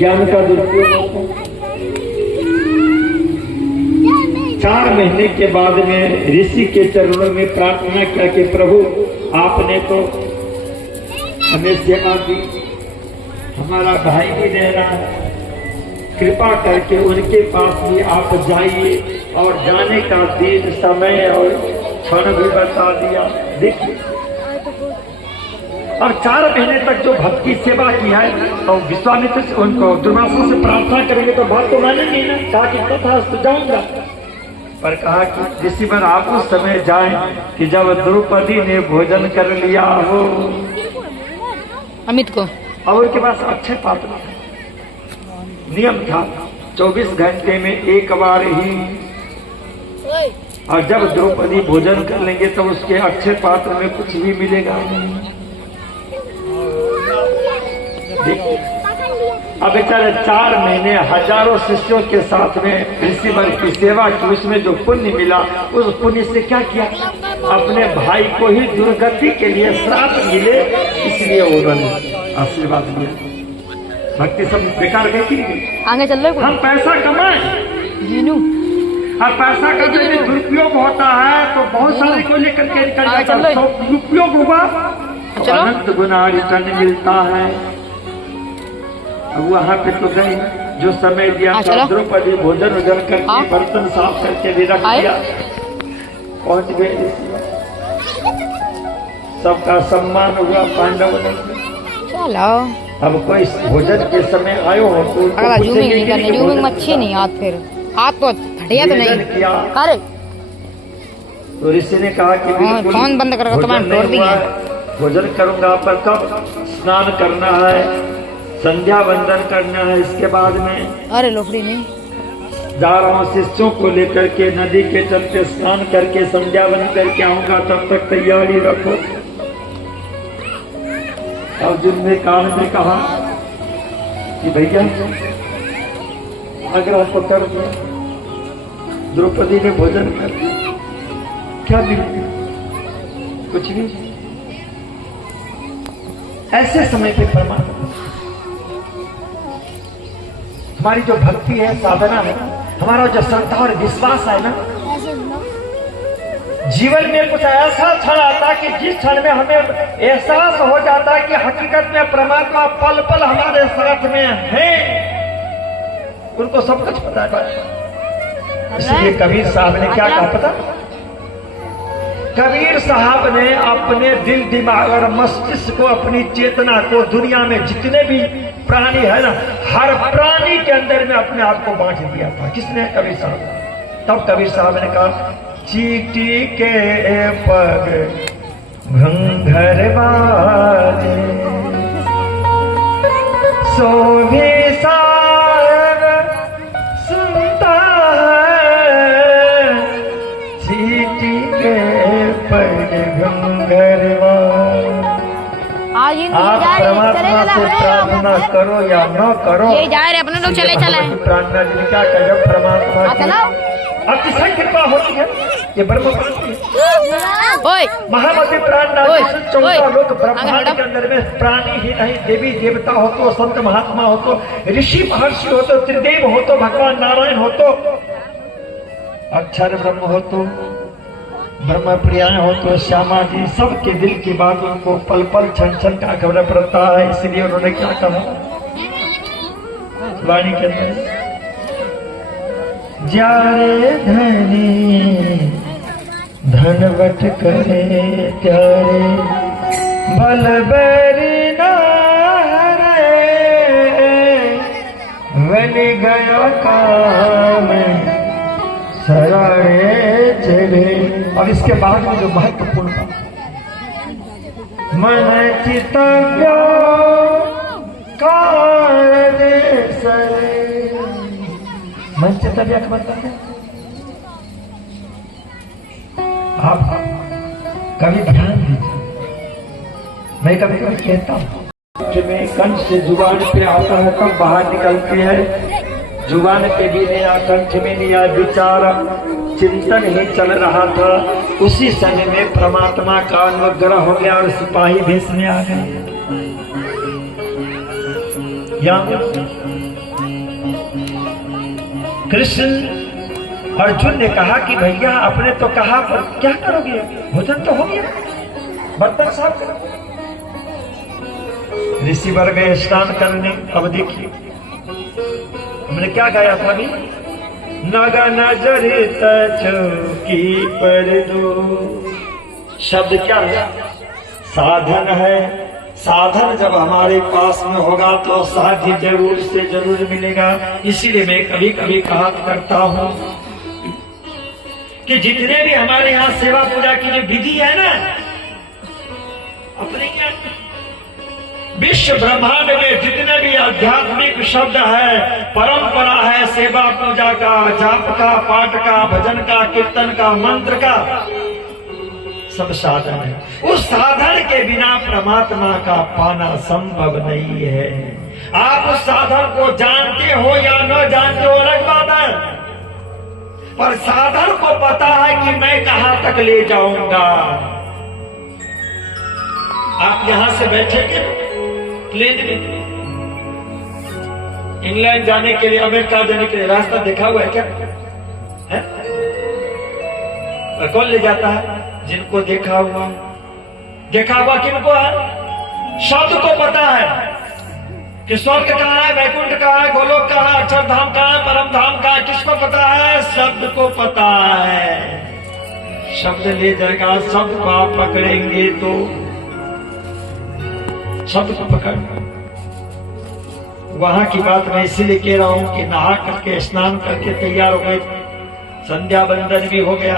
ज्ञान का दुरुपयोग होता है। 4 महीने के बाद में ऋषि के चरणों में प्रार्थना किया कि प्रभु आपने तो हमें सेवा दी, हमारा भाई भी दे रहा है, कृपा करके उनके पास भी आप जाइए और जाने का दिन समय और क्षण भी बता दिया। देखिए, और 4 महीने तक जो भक्त की सेवा की है तो विश्वामित्र से उनको दुर्वासा से प्रार्थना करेंगे तो बात तो मानेंगे ना। कहा कि तथा तो जाऊंगा, पर कहा कि ऋषिवर आप उस समय जाएं कि जब द्रौपदी ने भोजन कर लिया हो अमित को, और उनके पास अक्षय पात्र नियम था 24 घंटे में एक बार ही, और जब द्रौपदी भोजन कर लेंगे तो उसके अक्षय पात्र में कुछ भी मिलेगा नहीं। अब बेचारे 4 महीने हजारों शिष्यों के साथ में ऋषिवर की सेवा की, उसमें जो पुण्य मिला उस पुण्य से क्या किया, अपने भाई को ही दुर्गति के लिए श्राप मिले, इसलिए उन्होंने आशीर्वाद दिया। भक्ति सब बेकार गई कि आगे चल रहे हम पैसा कमाएं, और पैसा का जो दुरुपयोग होता है तो बहुत सारे को लेकर के निकल जाता है। दुरुपयोग हुआ अनंत गुना रिटर्न मिलता है। वहाँ पे तो गए, जो समय दिया द्रौपदी भोजन वोजन करके बर्तन साफ करके भी रख दिया, पहुँच गए, सबका सम्मान हुआ पांडव ने। चलो अब कोई भोजन के समय आयो हो तो जूमिंग नहीं करने, जूमिंग अच्छी नहीं, हाथ फिर हाथ तो हटिया तो नहीं किया। अरे तो ऋषि ने कहा कि फोन बंद करो, तुम्हारे तोड़ दिया। भोजन करूंगा, पर कब स्नान करना है, संध्या वंदन करना है, इसके बाद में अरे लोफड़ी नहीं जा रहा हूँ शिष्यों को लेकर के नदी के तट पे स्नान करके संध्या वंदन करके आऊंगा, तब तक तैयारी रखो। अर्जुन ने कान में कहा कि भैया आग्रह तो कर दिया, द्रौपदी ने भोजन कर दिया, क्या मिल गया, कुछ नहीं। ऐसे समय पे परमात्मा हमारी जो भक्ति है, साधना है, हमारा जो श्रद्धा और विश्वास है ना, जीवन में कुछ ऐसा क्षण आता कि जिस क्षण में हमें एहसास हो जाता है कि हकीकत में परमात्मा पल पल हमारे साथ में है, उनको सब कुछ पता है। इसलिए कबीर साहब ने क्या कहा पता? कबीर साहब ने अपने दिल दिमाग और मस्तिष्क को, अपनी चेतना को दुनिया में जितने भी प्राणी है ना, हर प्राणी के अंदर में अपने आप को बांट दिया था। किसने? कबीर साहब। तब कबीर साहब ने कहा चींटी के पग घंघर बाजे, सो भी साहब सुनता है, चींटी के पग घंघर बाजे। आप परमात्मा से प्रार्थना करो या न करो, ये जा रहे अपने लोग चले प्रार्थना जिनका कजब परमात्मा आपकी सही कृपा होती है। ये ब्रह्म महामती प्राणनाथ 14 लोग ब्रह्मांड के अंदर में प्राणी ही नहीं, देवी देवता हो तो, संत महात्मा हो तो, ऋषि महर्षि हो तो, त्रिदेव हो तो, भगवान नारायण हो तो, अक्षर ब्रह्म हो तो, ब्रह्म प्रियाएं हो तो, श्यामा जी, सबके दिल की बात उनको पल पल क्षण क्षण का खबर पड़ता है। इसलिए उन्होंने क्या कहा वाणी के अंदर, जारे धनी धनवट करे त्यारे, बल बैरी नारे, बलि गया काम सरारे चले। और इसके बाद में जो महत्वपूर्ण बात, मन चितव्य कारज सरे। मन चितव्य का मतलब है, आप कभी ध्यान दीजिए, मैं कभी कभी कहता हूँ में कंठ से जुबान पे आता है तब बाहर निकलती है, जुबान पे भी नया, कंठ में नया विचार चिंतन ही चल रहा था। उसी समय में परमात्मा का अनुग्रह हो गया और सिपाही भेष में आ गए। यहाँ कृष्ण अर्जुन ने कहा कि भैया आपने तो कहा, पर क्या करोगे? भोजन तो हो गया, बर्तन साफ करो। ऋषि वर्ग गए स्नान करने। अब देखिए हमने क्या गाया था अभी, नगन जरित चौकी पर दो। शब्द क्या है? साधन है। साधन जब हमारे पास में होगा तो साध्य जरूर से जरूर मिलेगा। इसीलिए मैं कभी कभी कहा करता हूं कि जितने भी हमारे यहाँ सेवा पूजा की जो विधि है ना, अपने विश्व ब्रह्मांड में जितने भी आध्यात्मिक शब्द है, परंपरा है, सेवा पूजा का, जाप का, पाठ का, भजन का, कीर्तन का, मंत्र का, सब साधन है। उस साधन के बिना परमात्मा का पाना संभव नहीं है। आप उस साधन को जानते हो या न जानते हो अलग बात है, पर साधन को पता है कि मैं कहां तक ले जाऊंगा। आप यहां से बैठेंगे प्लेन में इंग्लैंड जाने के लिए, अमेरिका जाने के लिए रास्ता देखा हुआ है क्या? है? और कौन ले जाता है? जिनको देखा हुआ। देखा हुआ किनको है? शब्द को पता है कि स्वर्ग कहाँ है, वैकुंठ कहाँ है, गोलोक कहाँ है, अक्षरधाम कहाँ है, परम धाम कहाँ है। किसको पता है? शब्द को पता है। शब्द ले जाएगा। शब्द को आप पकड़ेंगे तो शब्द को पकड़। वहां की बात मैं इसीलिए कह रहा हूं कि नहा करके स्नान करके तैयार हो गए, संध्या बंदन भी हो गया।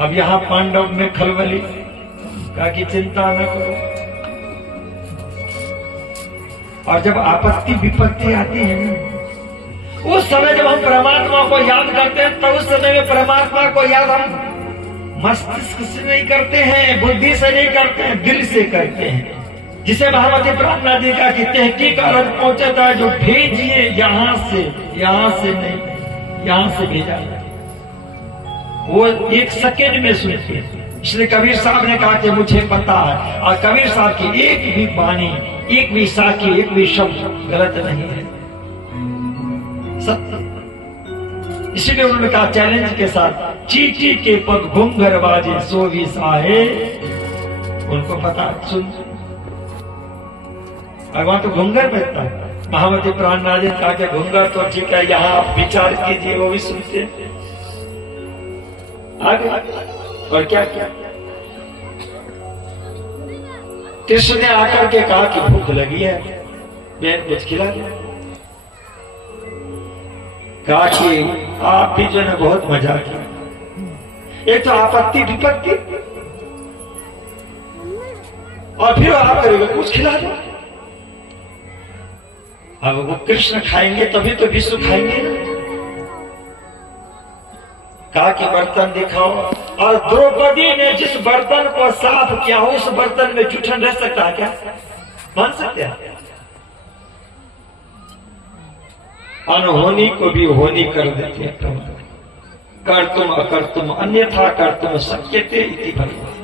अब यहाँ पांडव में खलबली, कहा कि चिंता न करो। और जब आपत्ति विपत्ति आती है ना, उस समय जब हम परमात्मा को याद करते हैं, तो उस समय में परमात्मा को याद हम मस्तिष्क से नहीं करते हैं, बुद्धि से नहीं करते हैं, दिल से करते हैं। जिसे महामती प्रार्थना जी का कि तहकीक अर्थ पहुंचता है, जो भेजिए यहां से नहीं, यहां से भेजा, वो एक सेकेंड में सुनते हैं। इसलिए कबीर साहब ने कहा कि मुझे पता है, और कबीर साहब की एक भी वाणी, एक भी साखी, एक भी शब्द गलत नहीं है, सत्य। इसीलिए उन्होंने कहा चैलेंज के साथ, चीटी के पग घुंघर बाजे सो भी साहे। उनको पता, सुन भगवान तो घुंघर बजता है। महामती प्राणनाथ जी कहा कि घुंघर तो ठीक है, यहाँ आप विचार कीजिए, वो भी सुनते हैं। आगे और क्या क्या? कृष्ण ने आकर के कहा कि भूख लगी है, मैं कुछ खिला दिया। कहा कि आप भी जो है बहुत मजा किया। एक तो आपत्ति विपत्ति, और फिर आप करेंगे कुछ खिला दो। अब वो कृष्ण खाएंगे तभी तो विश्व खाएंगे ना। कहा कि बर्तन दिखाओ, और द्रौपदी ने जिस बर्तन को साफ किया उस बर्तन में जूठन रह सकता है क्या? मान सकते हैं? अनहोनी को भी होनी कर देते हैं। कर तुम अकर तुम अन्यथा कर तुम शक्यते इति भगवान।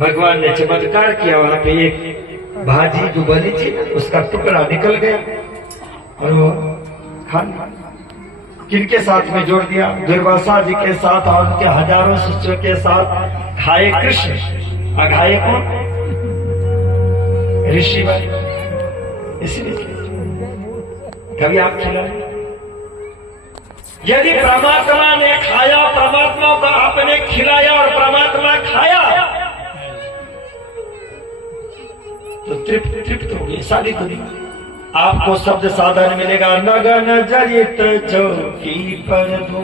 भगवान ने चमत्कार किया। वहां पे एक भाजी जो बनी थी उसका टुकड़ा निकल गया और वो खाना किनके साथ में जोड़ दिया? दुर्वासा जी के साथ और उनके हजारों शिष्यों के साथ खाए कृष्ण, अघाए कौन? ऋषि। इसलिए कभी आप खिलाए? यदि परमात्मा ने खाया, परमात्मा को आपने खिलाया और परमात्मा खाया तो तृप्त हो गई, शादी को नहीं। आपको शब्द साधन मिलेगा। नगन जरित चौकी पर दो,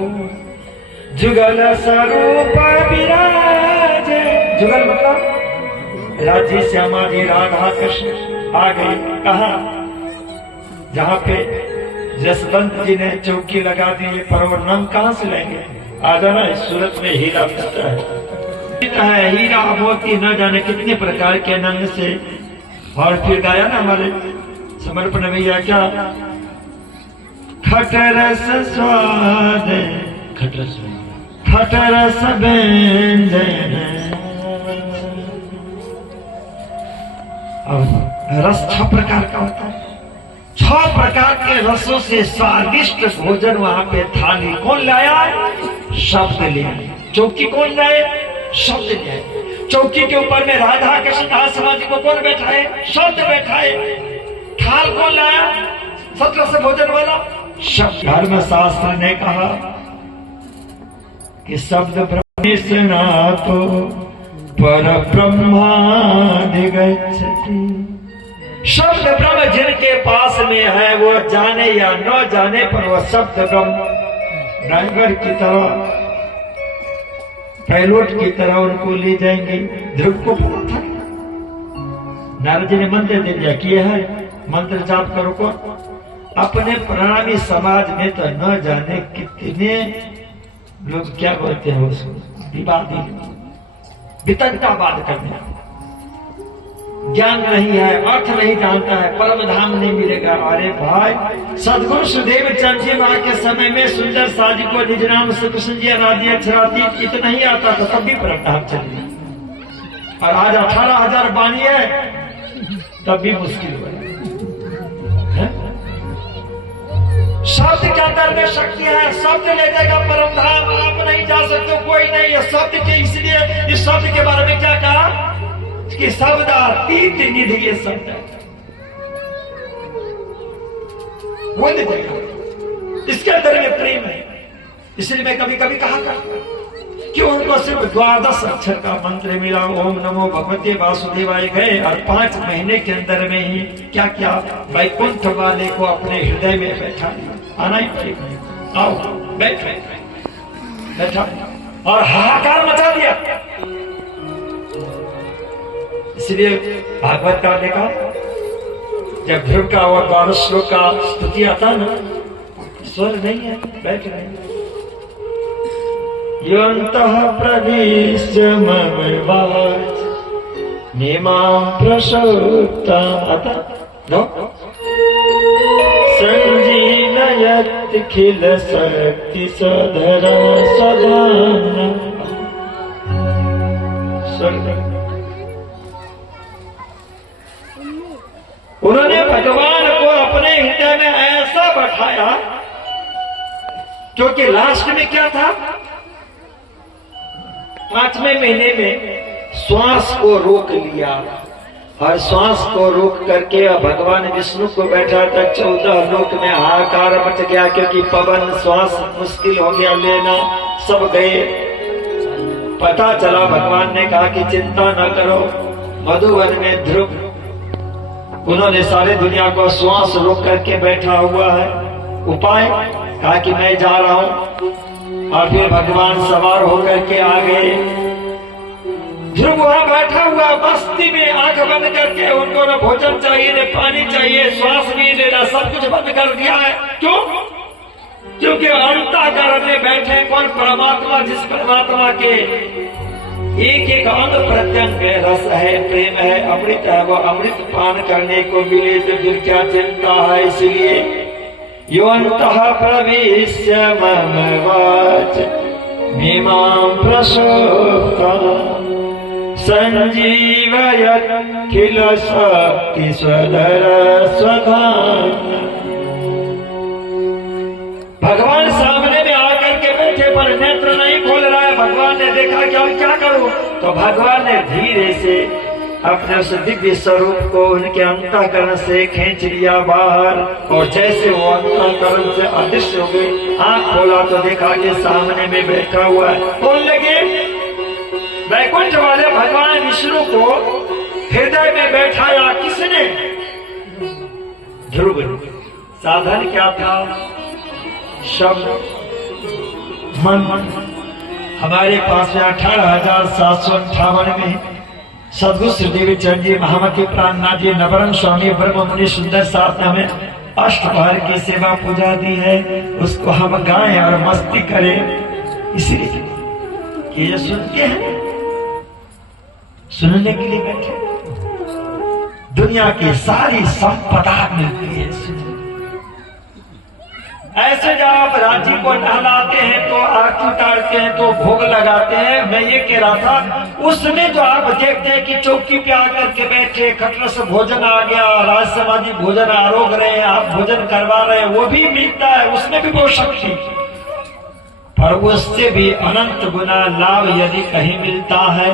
जुगल स्वरूप विराजे। जुगल मतलब राज्य श्यामा जी, राधा कृष्ण आ गए। कहा? जहां पे जसवंत जी ने चौकी लगा दी, पर वो नंग कहां से लेंगे? आ जाना, इस सूरत में हीरा मिलता है, हीरा मोती न जाने कितने प्रकार के नंग से। और फिर गाया ना हमारे समर्पण भैया, क्या? खटरस स्वाद खटरस व्यंजन। अब रस 6 प्रकार का होता है। 6 प्रकार के रसों से स्वादिष्ट भोजन वहां पे थाली कौन लाया? शब्द ले आए। चौकी कौन लाए? शब्द ले आए। चौकी के ऊपर में राधा कृष्ण समाधि को कौन बैठाए? शब्द बैठाए। थाल कौन लाया? 17 से भोजन वाला शब्द। धर्म शास्त्र ने कहा कि शब्द ब्रह्मनिष्णातो पर ब्रह्माधिगच्छति। शब्द ब्रह्म जिनके पास में है वो जाने या न जाने पर वह शब्द ब्रह्म ड्राइवर की तरह, पायलट की तरह उनको ले जाएंगे। ध्रुव को पता था, नारद जी ने मंत्र दे दिया कि है मंत्र जाप करो को। अपने प्रणामी समाज में तो न जाने कितने लोग क्या बोलते हैं उसको, विवादी, वितंडावाद करने, ज्ञान नहीं है, अर्थ नहीं जानता है, परम धाम नहीं मिलेगा। अरे भाई, सदगुरु सुदेव चंद जी वहां के समय में सुंदर साजी को निज नाम से कृष्ण जी अनादि अक्षरातीत इतना ही आता था, तब भी परम धाम चलिए। और आज 18,000 बानी है तब भी मुश्किल हुआ। शब्द के अंदर में शक्ति है, शब्द ले जाएगा परम धाम। आप नहीं जा सकते, कोई नहीं है शब्द के। इसलिए इस शब्द के बारे में क्या कहा कि शब्दातीत निधि ये शब्द है, वो ले जाएगा। इसके अंदर में प्रेम है। इसलिए मैं कभी कभी कहा करता कि उनको सिर्फ 12 अक्षर का मंत्र मिला, ओम नमो भगवते वासुदेवाय गए, और 5 महीने के अंदर में ही क्या क्या वैकुंठ वाले को अपने हृदय में बैठा लिया। आना ही पड़ेगा, आओ बैठे बैठा और हाहाकार मचा दिया। इसलिए भागवत का देखा जब ध्रुव का और 12 श्लोक का स्तुति आता ना, स्वर नहीं है, बैठ रहे हैं। योऽन्तः प्रविश्य मम वाच निमां प्रसुप्ता नो संजीवयत् खिल शक्ति सधरा सदाना। उन्होंने भगवान को अपने हृदय में ऐसा बैठाया, क्योंकि लास्ट में क्या था, 5वें महीने में श्वास को रोक लिया, और श्वास को रोक करके भगवान विष्णु को बैठा था। 14 लोक में हाहाकार मच गया, क्योंकि पवन श्वास मुश्किल हो गया लेना, सब गए। पता चला, भगवान ने कहा कि चिंता न करो, मधुवन में ध्रुव उन्होंने सारे दुनिया को श्वास रोक करके बैठा हुआ है। उपाय कहा कि मैं जा रहा हूं, और फिर भगवान सवार होकर के आ गए। ध्रुव वहां बैठा हुआ मस्ती में आंख बंद करके, उनको न भोजन चाहिए न पानी चाहिए, श्वास भी लेना, सब कुछ बंद कर दिया है। क्यों? क्योंकि अंतःकरण में बैठे कौन? परमात्मा, जिस परमात्मा के एक एक अंग प्रत्यंग में रस है, प्रेम है, अमृत है, वो अमृत पान करने को मिले तो फिर क्या चिंता है। इसलिए योऽन्तः प्रविश्य मम वाच मिमां प्रसुप्ता संजीवयत् खिल शक्ति सधरा सदाना। भगवान सामने में आकर के बैठे, पर नेत्र नहीं खोल रहा है। भगवान ने देखा कि अब क्या करूं, तो भगवान ने धीरे से अपने उस दिव्य स्वरूप को उनके अंतःकरण से खींच लिया बाहर, और जैसे वो अंतःकरण से अदृश्य हो गए, आंख खोला तो देखा कि सामने में बैठा हुआ है। कौन लगे? वैकुंठ वाले भगवान विष्णु को हृदय में बैठाया किसने? ध्रुव। साधन क्या था? शब्द, मन। हमारे पास में 18,758 में सदगुरु श्रीदेवी चंद जी, महामती प्राणनाथ जी, नवरंग स्वामी, ब्रह्म मुनि सुंदर साथ ने हमें अष्टपहर की सेवा पूजा दी है। उसको हम गाएं और मस्ती करें, इसलिए कि ये सुनते हैं, सुनने के लिए बैठे। दुनिया की सारी संपदा मिलती है सुनने। ऐसे जब आप राजी को नहलाते हैं तो आरती उतारते हैं तो भोग लगाते हैं। मैं ये कह रहा था उसमें जो आप देखते हैं कि चौकी पे आकर के बैठे खटर से भोजन आ गया, राज समाधि भोजन आरोग रहे हैं, आप भोजन करवा रहे हैं, वो भी मिलता है, उसमें भी बहुत शक्ति, पर उससे भी अनंत गुना लाभ यदि कहीं मिलता है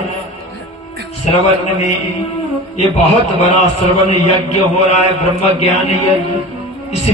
श्रवण में। ये बहुत बड़ा श्रवण यज्ञ हो रहा है, ब्रह्म ज्ञान यज्ञ। इसी